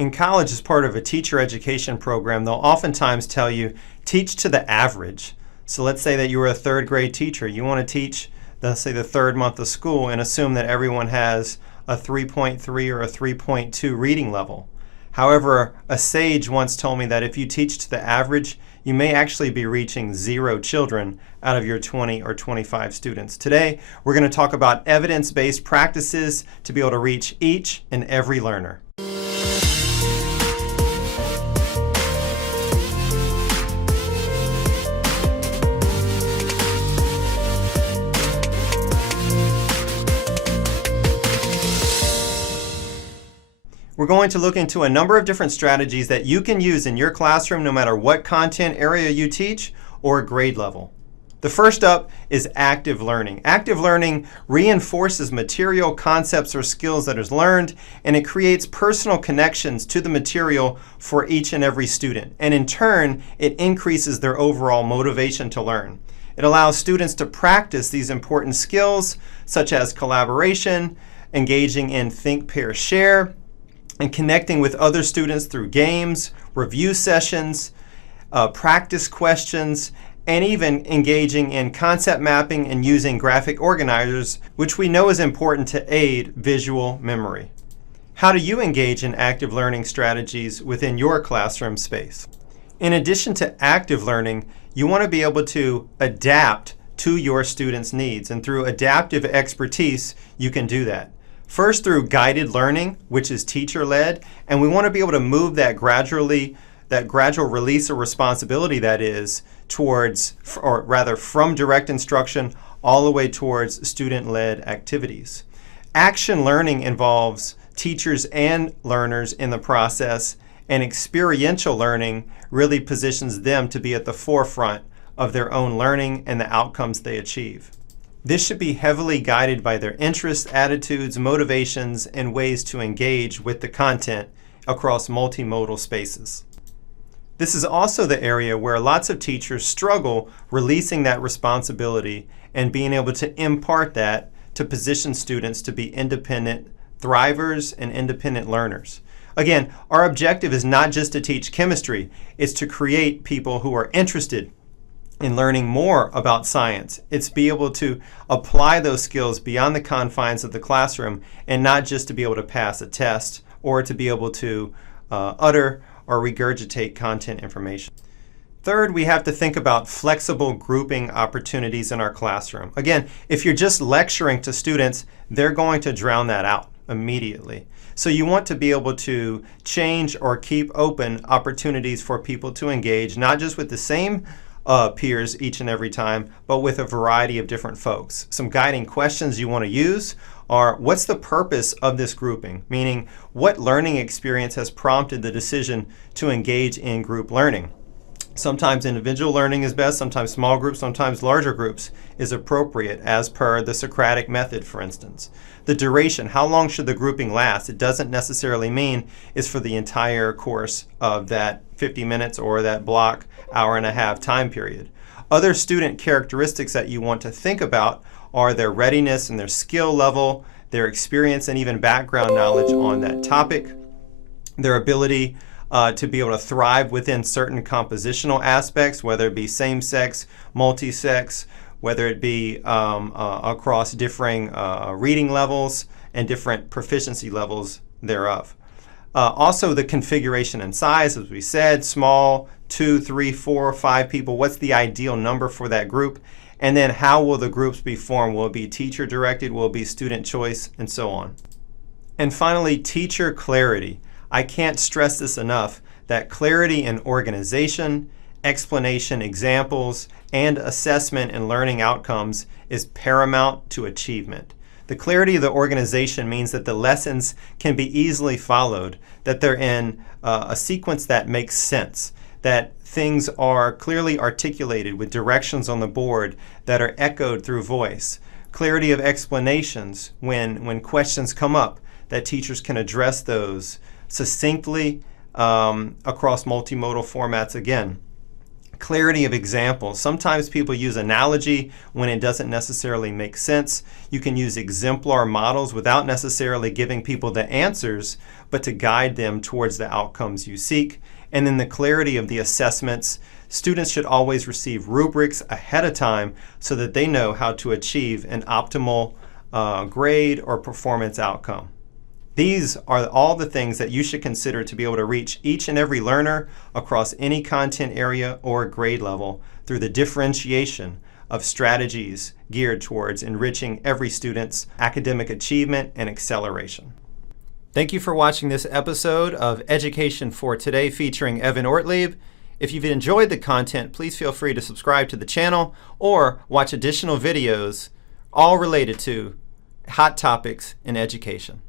In college, as part of a teacher education program, they'll oftentimes tell you, teach to the average. So let's say that you were a third grade teacher. You want to teach, let's say, the third month of school and assume that everyone has a 3.3 or a 3.2 reading level. However, a sage once told me that if you teach to the average, you may actually be reaching 0 children out of your 20 or 25 students. Today, we're going to talk about evidence-based practices to be able to reach each and every learner. We're going to look into a number of different strategies that you can use in your classroom no matter what content area you teach or grade level. The first up is active learning. Active learning reinforces material, concepts, or skills that is learned, and it creates personal connections to the material for each and every student. And in turn, it increases their overall motivation to learn. It allows students to practice these important skills such as collaboration, engaging in think, pair, share, and connecting with other students through games, review sessions, practice questions, and even engaging in concept mapping and using graphic organizers, which we know is important to aid visual memory. How do you engage in active learning strategies within your classroom space? In addition to active learning, you want to be able to adapt to your students' needs, and through adaptive expertise, you can do that. First, through guided learning, which is teacher-led, and we want to be able to move that gradual release of responsibility, that is, towards, or rather from direct instruction all the way towards student-led activities. Action learning involves teachers and learners in the process, and experiential learning really positions them to be at the forefront of their own learning and the outcomes they achieve. This should be heavily guided by their interests, attitudes, motivations, and ways to engage with the content across multimodal spaces. This is also the area where lots of teachers struggle releasing that responsibility and being able to impart that to position students to be independent thrivers and independent learners. Again, our objective is not just to teach chemistry, it's to create people who are interested in learning more about science. It's be able to apply those skills beyond the confines of the classroom and not just to be able to pass a test or to be able to utter or regurgitate content information. Third, we have to think about flexible grouping opportunities in our classroom. Again, if you're just lecturing to students, they're going to drown that out immediately. So you want to be able to change or keep open opportunities for people to engage, not just with the same peers each and every time, but with a variety of different folks. Some guiding questions you want to use are, what's the purpose of this grouping? Meaning, what learning experience has prompted the decision to engage in group learning? Sometimes individual learning is best, sometimes small groups, sometimes larger groups is appropriate, as per the Socratic method, for instance. The duration, how long should the grouping last? It doesn't necessarily mean it's for the entire course of that 50 minutes or that block hour and a half time period. Other student characteristics that you want to think about are their readiness and their skill level, their experience and even background knowledge on that topic, their ability to be able to thrive within certain compositional aspects, whether it be same-sex, multi-sex, whether it be across differing reading levels and different proficiency levels thereof. Also, the configuration and size, as we said, small, 2, 3, 4, 5 people. What's the ideal number for that group? And then how will the groups be formed? Will it be teacher directed? Will it be student choice? And so on. And finally, teacher clarity. I can't stress this enough, that clarity in organization, explanation, examples, and assessment and learning outcomes is paramount to achievement. The clarity of the organization means that the lessons can be easily followed, that they're in a sequence that makes sense, that things are clearly articulated with directions on the board that are echoed through voice. Clarity of explanations when questions come up, that teachers can address those succinctly across multimodal formats again. Clarity of examples. Sometimes people use analogy when it doesn't necessarily make sense. You can use exemplar models without necessarily giving people the answers, but to guide them towards the outcomes you seek. And then the clarity of the assessments. Students should always receive rubrics ahead of time so that they know how to achieve an optimal grade or performance outcome. These are all the things that you should consider to be able to reach each and every learner across any content area or grade level through the differentiation of strategies geared towards enriching every student's academic achievement and acceleration. Thank you for watching this episode of Education for Today featuring Evan Ortlieb. If you've enjoyed the content, please feel free to subscribe to the channel or watch additional videos all related to hot topics in education.